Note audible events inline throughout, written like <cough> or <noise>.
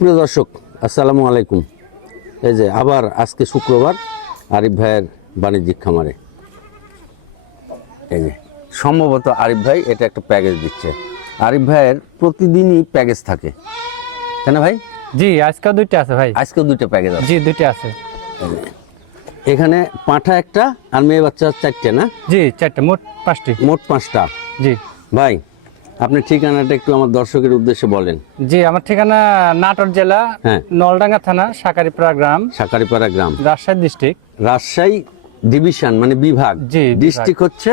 প্রিয় দর্শক আসসালামু আলাইকুম। এই যে আবার আজকে শুক্রবার আরিফ ভাইয়ের বাণিজ্যিক খামারে। এই যে সম্ভবত আরিফ ভাই এটা একটা প্যাকেজ দিচ্ছে। আরিফ ভাইয়ের প্রতিদিনই প্যাকেজ থাকে। তাই না ভাই? জি আজকে দুইটা আছে ভাই। আজকে দুইটা প্যাকেজ আছে। জি দুইটা আছে। এখানে পাঁঠা একটা আর মেয়ে বাচ্চা চারটে না? জি চারটে মোট পাঁচটি। মোট পাঁচটা। জি। ভাই আপনি ঠিকানাটা একটু আমার দর্শকের উদ্দেশ্যে বলেন। জি আমার ঠিকানা নাটোর জেলা হ্যাঁ। নলডাঙ্গা থানা সাকারিপাড়া গ্রাম। সাকারিপাড়া গ্রাম। রাজশাহী ডিস্ট্রিক্ট। রাজশাহী ডিভিশন মানে বিভাগ। জি, ডিস্ট্রিক্ট হচ্ছে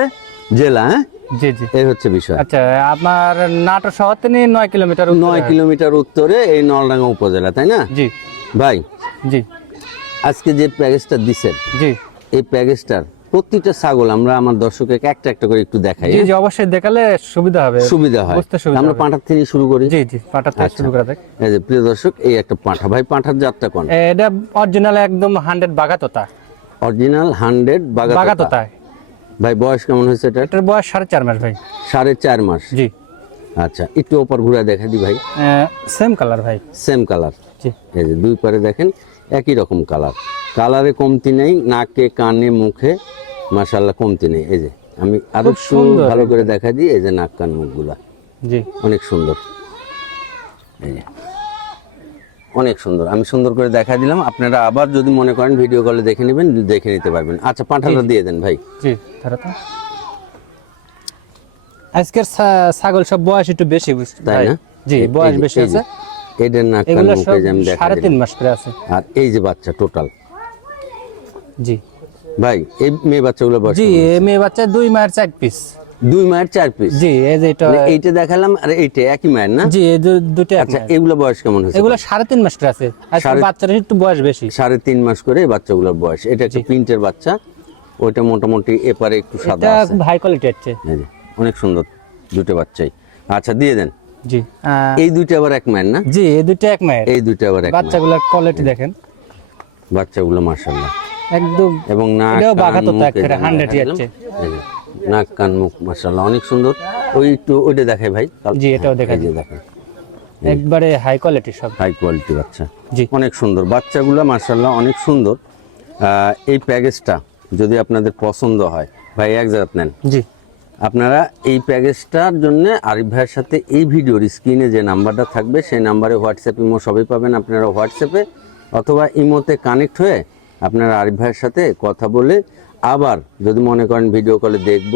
জেলা হ্যাঁ? জি জি। এই হচ্ছে বিষয়। আচ্ছা আপনার নাটোর শহর থেকে নয় কিলোমিটার। নয় কিলোমিটার উত্তরে এই নলডাঙ্গা উপজেলা তাই না? জি। ভাই জি। আজকে যে প্যাকেজটা দিছেন জি। এই প্যাকেজটার প্রতিটা ছাগল আমরা আমার দর্শকের একটা একটা করে একটু দেখাই জি হ্যাঁ? জি অবশ্যই দেখালে সুবিধা হবে সুবিধা হয়। বুঝতে সুবিধা আমরা। পাঁঠার থেকে শুরু করি। জি জি পাটা থেকে আচ্ছা। শুরু করা যাক। এই যে প্রিয় দর্শক এই একটা পাঁঠা। ভাই পাঁঠার জাতটা কোন? এটা অরিজিনাল একদম হান্ড্রেড বাগাতোতা। অরিজিনাল হান্ড্রেড বাগাতোতা। বাগাতোতা। ভাই বয়স কেমন হয়েছে এটা এটার বয়স সাড়ে চার মাস ভাই। সাড়ে চার মাস। জি। আচ্ছা একটু ওপর ঘুরে দেখা দি ভাই। সেম কালার ভাই। সেম কালার জি। এই যে দুই পারে দেখেন একই রকম কালার কালারে কমতি নেই নাকে কানে মুখে। মাশাল্লাহ কমতি নেই এই যে। আমি আরও সুন্দর। ভালো করে দেখা দিই এই যে নাক কান মুখগুলা। জি। অনেক সুন্দর। এই যে। অনেক সুন্দর। আমি সুন্দর করে দেখা দিলাম। আপনারা আবার যদি মনে করেন ভিডিও কলে দেখে নেবেন দেখে নিতে পারবেন। আচ্ছা পাঁঠাটা দিয়ে দেন ভাই। জি আজকের ছাগল সব বয়স একটু বেশি বুঝ- তাই না? জি বয়স বেশি আছে। এদের নাক কান মুখ আমি দেখা সাড়ে। তিন মাস করে আছে। আর এই যে বাচ্চা টোটাল জি। ভাই এই মেয়ে বাচ্চাগুলো বয়স জি মেয়ে বাচ্চা দুই মায়ের চার পিস দুই মায়ের চার পিস জি এই যে এটা এইটা দেখালাম আর এইটা একই মায়ের না? জি এই দুটো আচ্ছা এগুলো বয়স কেমন হয়েছে? এগুলো সাড়ে তিন মাস করে আছে। আজকে বাচ্চার একটু বয়স বেশি। সাড়ে তিন মাস করে এই বাচ্চাগুলোর বয়স। এটা একটা প্রিন্টের বাচ্চা। ওইটা মোটামুটি এপারে একটু সাদা আছে। হাই কোয়ালিটি হচ্ছে যে, অনেক সুন্দর দুটো বাচ্চাই। আচ্ছা দিয়ে দেন। জি এই দুইটা আবার এক মায়ের না? জি এই দুটো এক মায়ের। এই দুইটা আবার এক বাচ্চাগুলোর কোয়ালিটি দেখেন। বাচ্চাগুলো মাশাআল্লাহ। একদম। এবং নাক বাঘাতো একটা এই 100 ই দেখালাম। আছে। এই যে, নাক কান মুখ মাশাআল্লাহ অনেক সুন্দর। ওই একটু ওইটা দেখাই ভাই জি, এটাও দেখাই। এই দেখেন। একবারে হাই কোয়ালিটি সব। হাই কোয়ালিটি বাচ্চা। জি। অনেক সুন্দর। বাচ্চাগুলো মার্শাল্লাহ অনেক সুন্দর। এই প্যাকেজটা যদি আপনাদের পছন্দ হয় ভাই এক জায়গাত নেন। জি। আপনারা এই প্যাকেজটার জন্য আরিফ ভাইয়ের সাথে এই ভিডিওর স্ক্রিনে যে নাম্বারটা থাকবে সেই নাম্বারে হোয়াটসঅ্যাপ ইমো সবই পাবেন। আপনারা হোয়াটসঅ্যাপে অথবা ইমোতে কানেক্ট হয়ে আপনারা আরিফ ভাইয়ের সাথে কথা বলে আবার যদি মনে করেন ভিডিও কলে দেখব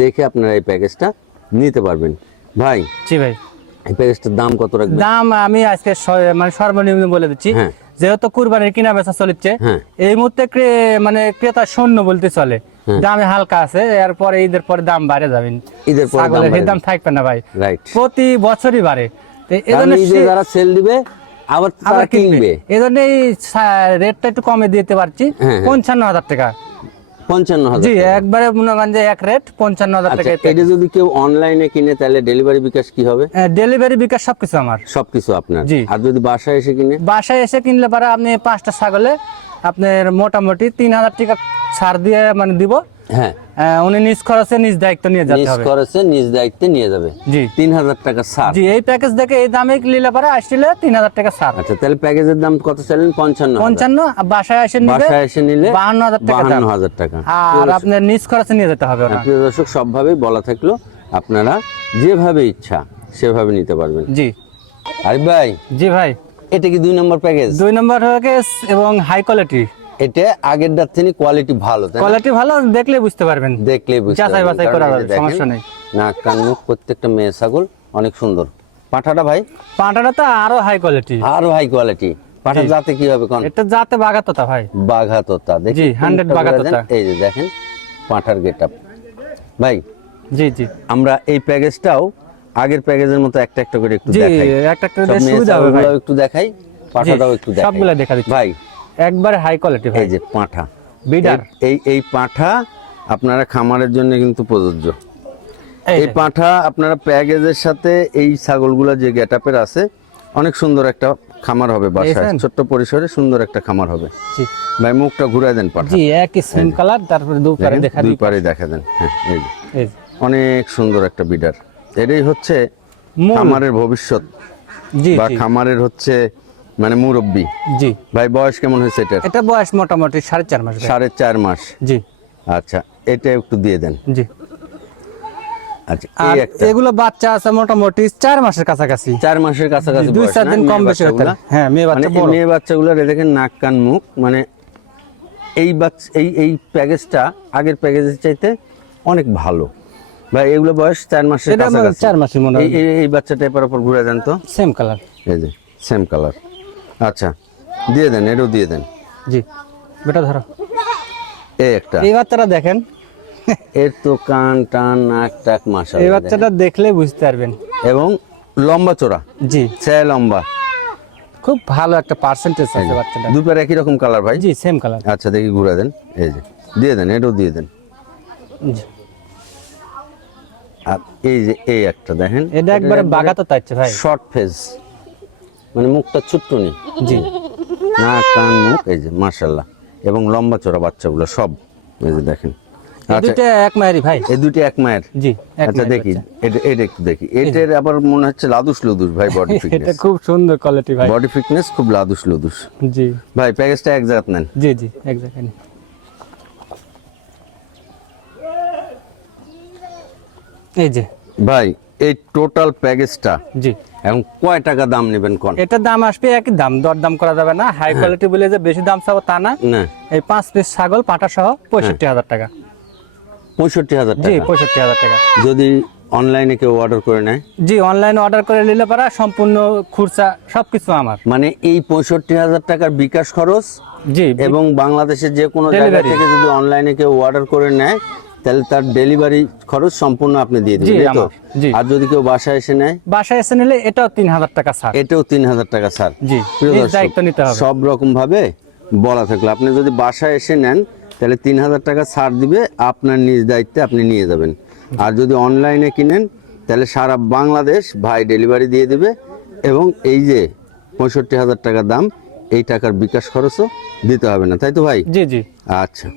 দেখে আপনারা এই প্যাকেজটা নিতে পারবেন। ভাই জি ভাই। এই প্যাকেজটার দাম কত রাখবেন? দাম আমি আজকে মানে সর্বনিম্ন বলে দিচ্ছি। হ্যাঁ। যেহেতু কুরবানির কিনা বেচা চলছে হ্যাঁ। এই মুহূর্তে মানে ক্রেতা শূন্য বলতে চলে। দামে হালকা আছে এরপরে ঈদের পরে দাম বাড়ে যাবেন ঈদের পরে দাম থাকবে না ভাই। প্রতি বছরই বাড়ে। এই জন্য যারা সেল দিবে আবার আবার কিনবে। কিনবে। এই রেটটা একটু কমে দিতে পারছি। হ্যাঁ, হ্যাঁ। পঞ্চান্ন হাজার টাকা। পঞ্চান্ন হাজার জি একবারে মনে করেন যে এক রেট পঞ্চান্ন হাজার আচ্ছা টাকা এটা যদি কেউ অনলাইনে কিনে তাহলে ডেলিভারি বিকাশ কি হবে? ডেলিভারি বিকাশ সবকিছু আমার। সবকিছু আপনার। জি। আর যদি বাসায় এসে কিনে? বাসায় এসে কিনলে পারে আপনি পাঁচটা ছাগলে আপনার মোটামুটি তিন হাজার টাকা ছাড় দিয়ে মানে দিব। হ্যাঁ। উনি নিজ খরচে নিজ দায়িত্ব নিয়ে যেতে নিজ করেছে নিজ দায়িত্বে নিয়ে যাবে। জি। তিন হাজার টাকা ছাড়। জি এই প্যাকেজ দেখে এই দামে নিলে পারে আসলে তিন হাজার টাকা ছাড়। আচ্ছা তাহলে প্যাকেজের দাম কত চাইলেন? পঞ্চান্ন পঞ্চান্ন বাসায় এসে নিলে বাসায় এসে নিলে বাহান্ন হাজার টাকা বাহান্ন হাজার টাকা। আর আপনার নিজ খরচে নিয়ে যেতে হবে ওটা। প্রিয় দর্শক সবভাবেই বলা থাকল আপনারা যেভাবে ইচ্ছা সেভাবে নিতে পারবেন। জি। আরিফ ভাই জি ভাই। এটা কি দুই নম্বর প্যাকেজ দুই নম্বর প্যাকেজ এবং হাই কোয়ালিটি এটা আগের ডার থেকে কোয়ালিটি ভালো কোয়ালিটি ভালো দেখলে বুঝতে পারবেন। দেখলে বুঝতে যাচাই। বাছাই করা যাবে, সমস্যা নেই। নাক কান মুখ প্রত্যেকটা মেয়ে ছাগল অনেক সুন্দর। পাঠাটা ভাই? পাঁটাটা তো আরও হাই কোয়ালিটি আরও হাই কোয়ালিটি পাঠা যাতে কি হবে কোন? এটা যাতে বাগাতো তা ভাই। বাঘা তোতা দেখি জি, 100 কোনটা বাঘা বলে দেন? তোতা। এই যে দেখেন পাঠার গেট ভাই জি জি। আমরা এই প্যাকেজটাও আগের প্যাকেজের মতো একটা একটা করে একটু জি দেখাই। একটা একটা সুবিধা হবে ভাই। একটু দেখাই পাঠাটাও একটু দেখাই। সবগুলা দেখা দিচ্ছি ভাই একবারে হাই কোয়ালিটি এই যে পাঠা। বিডার। এই এই পাঠা আপনারা খামারের জন্য কিন্তু প্রযোজ্য। এই পাঠা আপনারা প্যাকেজের সাথে এই ছাগলগুলা যে গেটআপের আছে অনেক সুন্দর একটা খামার হবে বাসায়? ছোট্ট পরিসরে সুন্দর একটা খামার হবে। জি। ভাই মুখটা ঘুরাই দেন পাঠা। জি একই সেম কালার তারপরে দুপারে দেখা দুই পারে দেখা দেন। হ্যাঁ এই। অনেক সুন্দর একটা বিডার। এটাই হচ্ছে খামারের ভবিষ্যৎ জি বা খামারের হচ্ছে মানে মুরব্বী। জি। ভাই বয়স কেমন হয়েছে এটা এটা বয়স মোটামুটি সাড়ে চার মাস। সাড়ে চার মাস। জি। আচ্ছা এটা একটু দিয়ে দেন। জি। আচ্ছা আর এগুলো বাচ্চা আছে মোটামুটি চার মাসের কাছাকাছি। চার মাসের কাছাকাছি দুই চার দিন কম বেশি হতে হ্যাঁ মেয়ে মানে বাচ্চা মেয়ে বাচ্চাগুলো দেখেন নাক কান মুখ মানে এই বাচ্চা এই এই প্যাকেজটা আগের প্যাকেজের চাইতে অনেক ভালো। ভাই এগুলো বয়স চার মাসের চার মাসের মনে হয়। এই এই- এই বাচ্চাটা এপার ওপর ঘুরে যান তো। সেম কালার এই যে সেম কালার আচ্ছা দিয়ে দেন এটাও দিয়ে দেন। জি বেটা ধরো। এই একটা। এই বাচ্চাটা দেখেন। এর তো কান টান নাক টাক মাসা এই বাচ্চাটা দেখলে বুঝতে পারবেন। এবং লম্বা চোরা। জি। সে লম্বা। খুব ভালো একটা পার্সেন্টেজ আছে বাচ্চাটা। দুপার একই রকম কালার ভাই? জি সেম কালার আচ্ছা দেখি ঘুরে দেন। এই যে দিয়ে দেন এটাও দিয়ে দেন। জি। আর এই যে এই একটা দেখেন। এটা একবারে বাগাতো তাইছে ভাই। শর্ট ফেস মানে মুখটা ছোট্ট নেই জি। না কান মুখ এই যে মার্শাল্লাহ এবং লম্বা চোরা বাচ্চাগুলো সব এই যে দেখেন। আচ্ছা দুইটা এক মায়েরই ভাই। এই দুটি এক মায়ের? জি এক আচ্ছা দেখি এটা এটা একটু দেখি। এটার আবার মনে হচ্ছে লাদুস লুদুস ভাই বডি <laughs> এটা খুব সুন্দর কোয়ালিটি ভাই। বডি ফিটনেস খুব লাদুস লুদুস। জি। ভাই প্যাকেজটা এক জায়গাত নেন। জি জি এক্স্যাক্টলি এই যে। ভাই এই টোটাল প্যাকেজটা জি। এখন কয় টাকা দাম নেবেন কোন? এটার দাম আসবে একই দাম দর দাম করা যাবে না। হাই কোয়ালিটি বলে যে বেশি দাম চাবো তা না। এই পাঁচ পিস ছাগল পাটা সহ পঁয়ষট্টি হাজার টাকা। পঁয়ষট্টি হাজার জি পঁয়ষট্টি হাজার টাকা। যদি অনলাইনে কেউ অর্ডার করে নেয়? জি অনলাইনে অর্ডার করে নিলে পারা সম্পূর্ণ খুরসা সবকিছু আমার। মানে এই পঁয়ষট্টি হাজার টাকার বিকাশ খরচ জি এবং বাংলাদেশের যে কোনো জায়গা থেকে যদি অনলাইনে কেউ অর্ডার করে নেয় তাহলে তার ডেলিভারি খরচ সম্পূর্ণ আপনি দিয়ে দিবেন তো? আর যদি কেউ বাসায় এসে নেয়? বাসায় এসে নিলে এটাও তিন হাজার টাকা ছাড়। এটাও তিন হাজার টাকা স্যার জি সব রকম ভাবে বলা থাকল। আপনি যদি বাসায় এসে নেন তাহলে তিন হাজার টাকা ছাড় দিবে আপনার নিজ দায়িত্বে আপনি নিয়ে যাবেন। আর যদি অনলাইনে কিনেন তাহলে সারা বাংলাদেশ ভাই ডেলিভারি দিয়ে দিবে এবং এই যে পঁয়ষট্টি হাজার টাকা দাম এই টাকার বিকাশ খরচও দিতে হবে না তাই তো ভাই? জি জি। আচ্ছা।